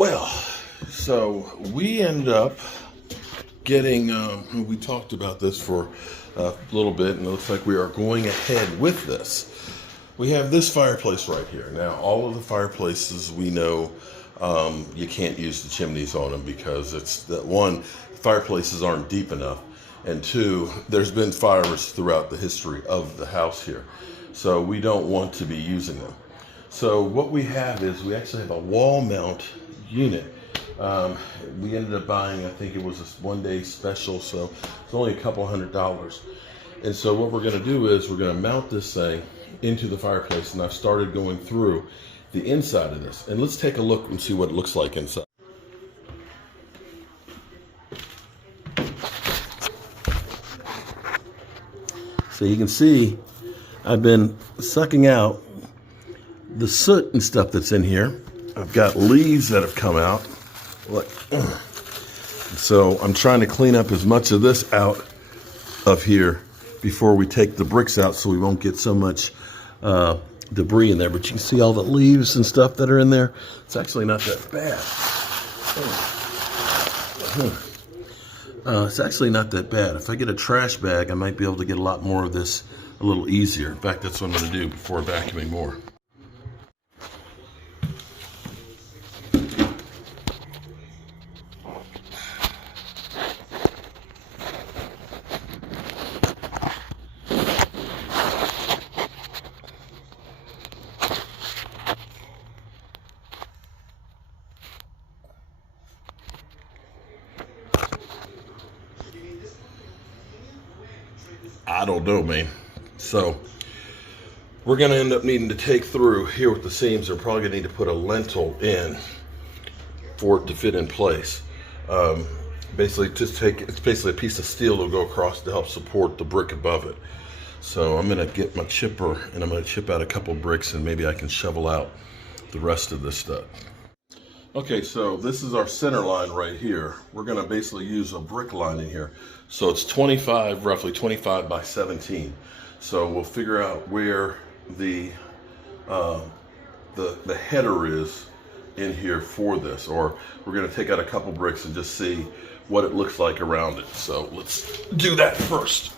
Well, so we ended up getting, we talked about this for a little bit, and it looks like we are going ahead with this. We have this fireplace right here. Now, all of the fireplaces we know you can't use the chimneys on them because it's that one, fireplaces aren't deep enough, and two, there's been fires throughout the history of the house here. So we don't want to be using them. So what we have is we actually have a wall mount unit. We ended up buying, I think it was a one-day special, so it's only a couple $100. And so what we're going to do is we're going to mount this thing into the fireplace, and I've started going through the inside of this. And let's take a look and see what it looks like inside. So you can see I've been sucking out the soot and stuff that's in here. I've got leaves that have come out. Look. So I'm trying to clean up as much of this out of here before we take the bricks out so we won't get so much debris in there. But you can see all the leaves and stuff that are in there. It's actually not that bad. It's actually not that bad. If I get a trash bag, I might be able to get a lot more of this a little easier. In fact, that's what I'm going to do before vacuuming more. I don't know, man. So we're going to end up needing to take through here with the seams. We're probably going to need to put a lintel in for it to fit in place. Basically, it's basically a piece of steel that'll go across to help support the brick above it. So I'm going to get my chipper and I'm going to chip out a couple bricks, and maybe I can shovel out the rest of this stuff. Okay, so this is our center line right here. We're going to basically use a brick line in here. So it's roughly 25 by 17. So we'll figure out where the header is in here for this, or we're going to take out a couple bricks and just see what it looks like around it. So let's do that first.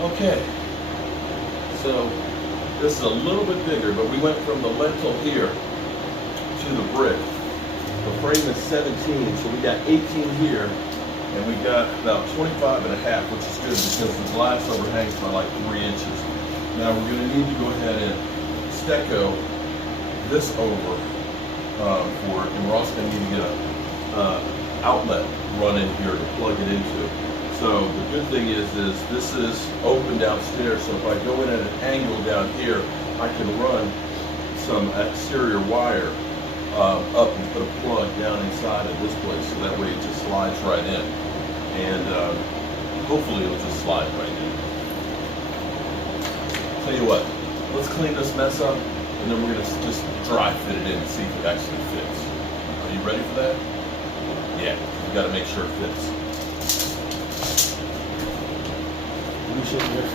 Okay, so this is a little bit bigger, but we went from the lintel here to the brick. The frame is 17, so we got 18 here, And we got about 25 and a half, which is good because the glass overhangs by like 3 inches. Now we're going to need to go ahead and stecco this over for it, and we're also going to need to get a outlet run in here to plug it into. So the good thing is this is open downstairs, so if I go in at an angle down here, I can run some exterior wire up and put a plug down inside of this place, so that way it just slides right in. And hopefully it'll just slide right in. Tell you what, let's clean this mess up, and then we're going to just dry fit it in and see if it actually fits. Are you ready for that? Yeah, we got to make sure it fits. Let me show you this.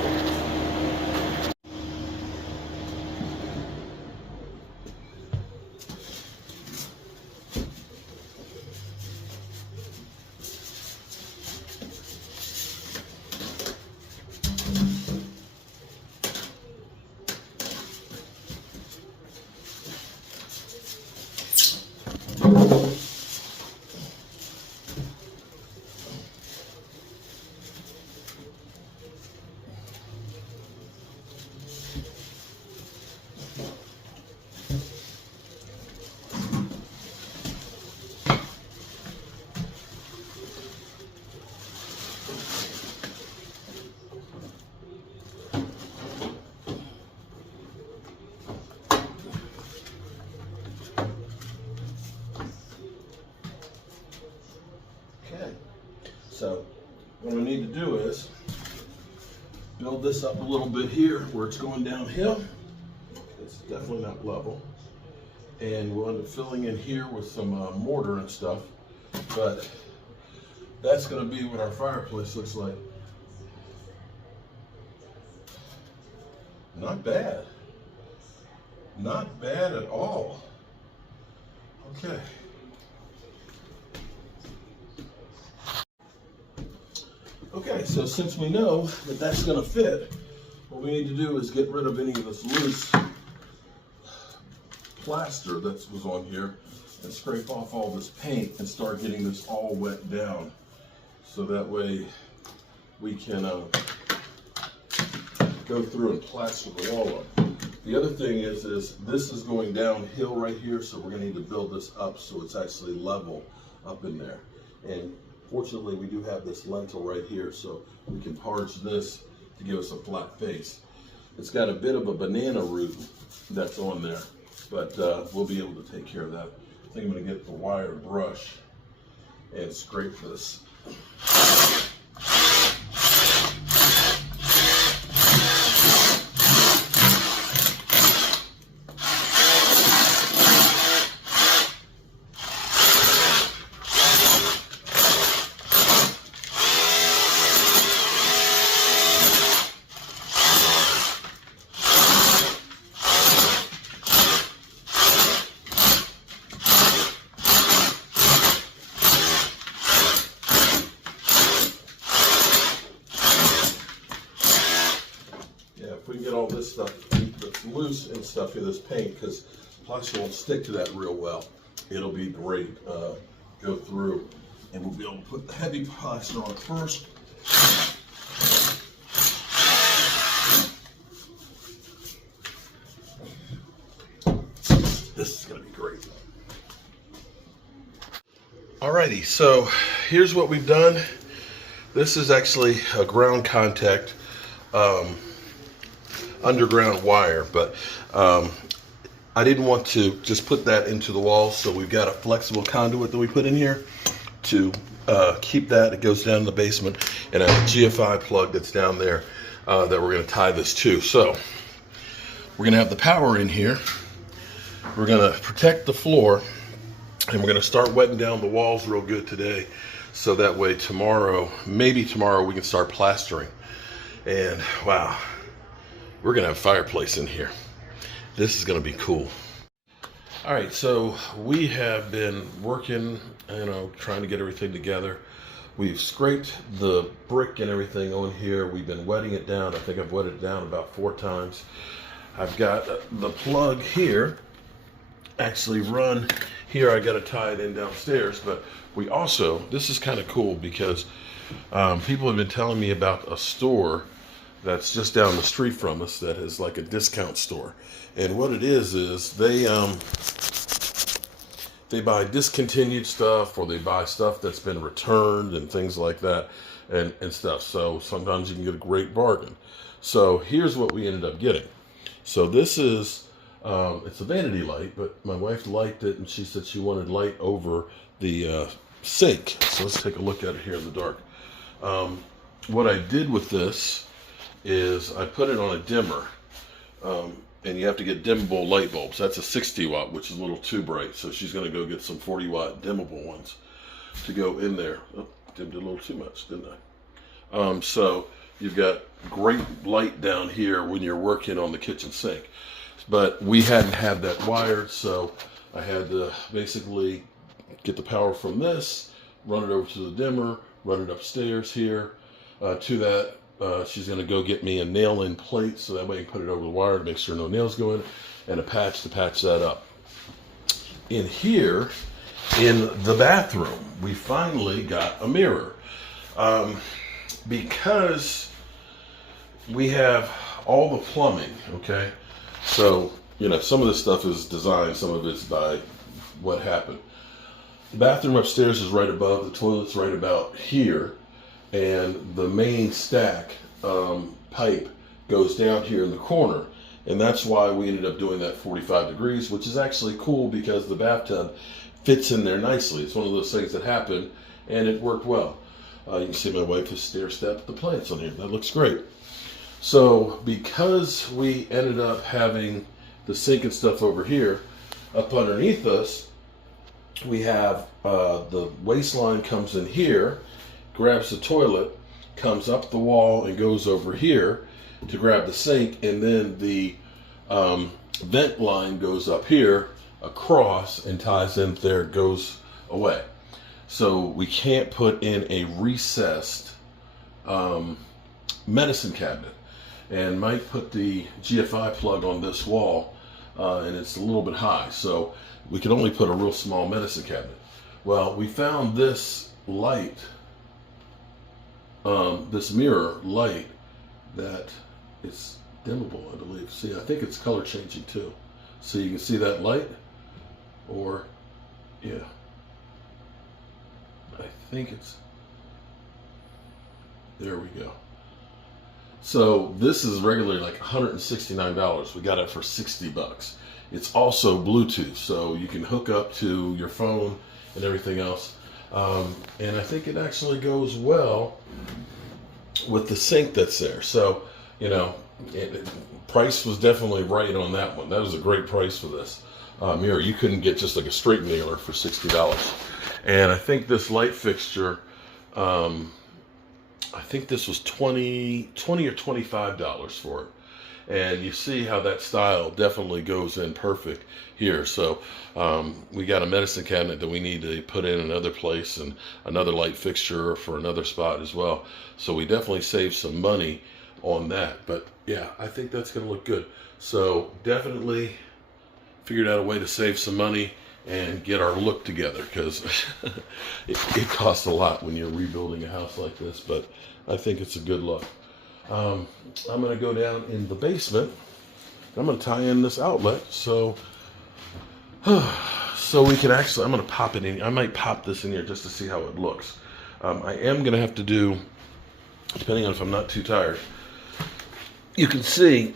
So what we need to do is build this up a little bit here where it's going downhill. It's definitely not level. And we'll end up filling in here with some mortar and stuff. But that's going to be what our fireplace looks like. Not bad. Not bad at all. Okay. Okay, so since we know that that's going to fit, what we need to do is get rid of any of this loose plaster that was on here and scrape off all this paint and start getting this all wet down. So that way we can go through and plaster the wall up. The other thing is this is going downhill right here, so we're going to need to build this up so it's actually level up in there. And fortunately, we do have this lintel right here, so we can parge this to give us a flat face. It's got a bit of a banana root that's on there, but we'll be able to take care of that. I think I'm going to get the wire brush and scrape this. If we can get all this stuff that's loose and stuff here, this paint, because plaster won't stick to that real well, it'll be great. Go through and we'll be able to put the heavy plaster on first. This is going to be great. Alrighty, so here's what we've done. This is actually a ground contact underground wire, but I didn't want to just put that into the wall, so we've got a flexible conduit that we put in here to keep that. It goes down in the basement, and I have a GFI plug that's down there that we're going to tie this to. So we're going to have the power in here. We're going to protect the floor, and we're going to start wetting down the walls real good today, so that way tomorrow, maybe tomorrow, we can start plastering. And wow, we're gonna have a fireplace in here. This is gonna be cool. All right, so we have been working, trying to get everything together. We've scraped the brick and everything on here. We've been wetting it down. I think I've wetted it down about 4 times. I've got the plug here actually run here. I got to tie it in downstairs, but we also, this is kind of cool because people have been telling me about a store that's just down the street from us that is like a discount store. And what it is they buy discontinued stuff, or they buy stuff that's been returned and things like that, and stuff. So sometimes you can get a great bargain. So here's what we ended up getting. So this is, it's a vanity light, but my wife liked it and she said she wanted light over the sink. So let's take a look at it here in the dark. What I did with this is I put it on a dimmer, and you have to get dimmable light bulbs. That's a 60 watt, which is a little too bright. So she's going to go get some 40 watt dimmable ones to go in there. Oh, dimmed it a little too much, didn't I? So you've got great light down here when you're working on the kitchen sink. But we hadn't had that wired, so I had to basically get the power from this, run it over to the dimmer, run it upstairs here to that. She's going to go get me a nail-in plate so that way I can put it over the wire to make sure no nails go in, and a patch to patch that up. In here, in the bathroom, we finally got a mirror. Because we have all the plumbing, okay? So, you know, some of this stuff is designed, some of it's by what happened. The bathroom upstairs is right above, the toilet's right about here, and the main stack pipe goes down here in the corner. And that's why we ended up doing that 45 degrees, which is actually cool because the bathtub fits in there nicely. It's one of those things that happened, and it worked well. You can see my wife has stair-stepped the plants on here. That looks great. So because we ended up having the sink and stuff over here, up underneath us, we have the waistline comes in here, grabs the toilet, comes up the wall and goes over here to grab the sink, and then the vent line goes up here across and ties in there, goes away. So we can't put in a recessed medicine cabinet. And Mike put the GFI plug on this wall, and it's a little bit high, so we could only put a real small medicine cabinet. Well, we found this light, this mirror light, that it's dimmable, I believe. See, I think it's color changing too. So you can see that light, or, yeah. I think it's, there we go. So this is regularly like $169. We got it for 60 bucks. It's also Bluetooth, so you can hook up to your phone and everything else. And I think it actually goes well with the sink that's there. So, you know, price was definitely right on that one. That was a great price for this mirror. You couldn't get just like a straight nailer for $60. And I think this light fixture, I think this was $20 or $25 for it. And you see how that style definitely goes in perfect here. So we got a medicine cabinet that we need to put in another place, and another light fixture for another spot as well. So we definitely saved some money on that. But yeah, I think that's going to look good. So definitely figured out a way to save some money and get our look together, because it costs a lot when you're rebuilding a house like this, but I think it's a good look. I'm going to go down in the basement. I'm going to tie in this outlet so we can actually, I'm going to pop it in. I might pop this in here just to see how it looks. I am going to have to do, depending on if I'm not too tired, you can see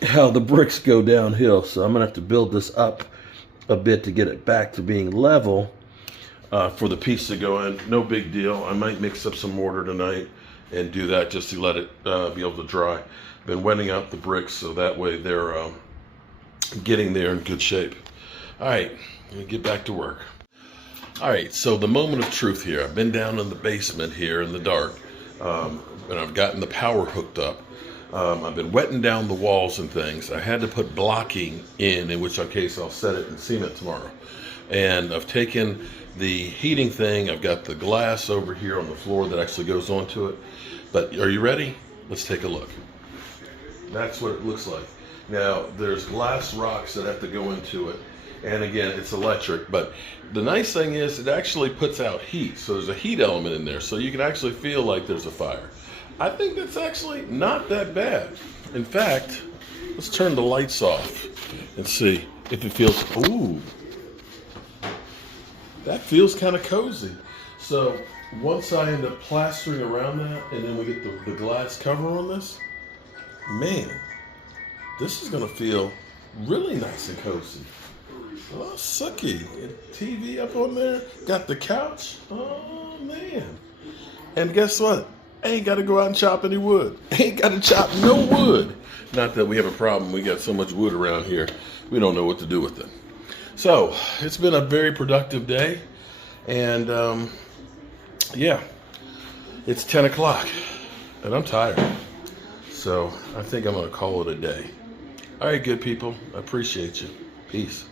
how the bricks go downhill, so I'm going to have to build this up a bit to get it back to being level for the piece to go in. No big deal. I might mix up some mortar tonight and do that just to let it be able to dry. Been wetting out the bricks so that way they're getting there in good shape. All right, let me get back to work. All right, so the moment of truth here. I've been down in the basement here in the dark, and I've gotten the power hooked up. I've been wetting down the walls and things. I had to put blocking in which case I'll set it in cement tomorrow. And I've taken the heating thing. I've got the glass over here on the floor that actually goes onto it. But are you ready? Let's take a look. That's what it looks like. Now, there's glass rocks that have to go into it. And again, it's electric, but the nice thing is it actually puts out heat. So there's a heat element in there, so you can actually feel like there's a fire. I think that's actually not that bad. In fact, let's turn the lights off and see if it feels, ooh, that feels kind of cozy. So once I end up plastering around that and then we get the glass cover on this, man, this is gonna feel really nice and cozy. Oh, sucky. TV up on there. Got the couch. Oh, man. And guess what? I ain't got to go out and chop any wood. Ain't got to chop no wood. Not that we have a problem. We got so much wood around here. We don't know what to do with it. So, it's been a very productive day. And, yeah. It's 10 o'clock. And I'm tired. So, I think I'm going to call it a day. All right, good people. I appreciate you. Peace.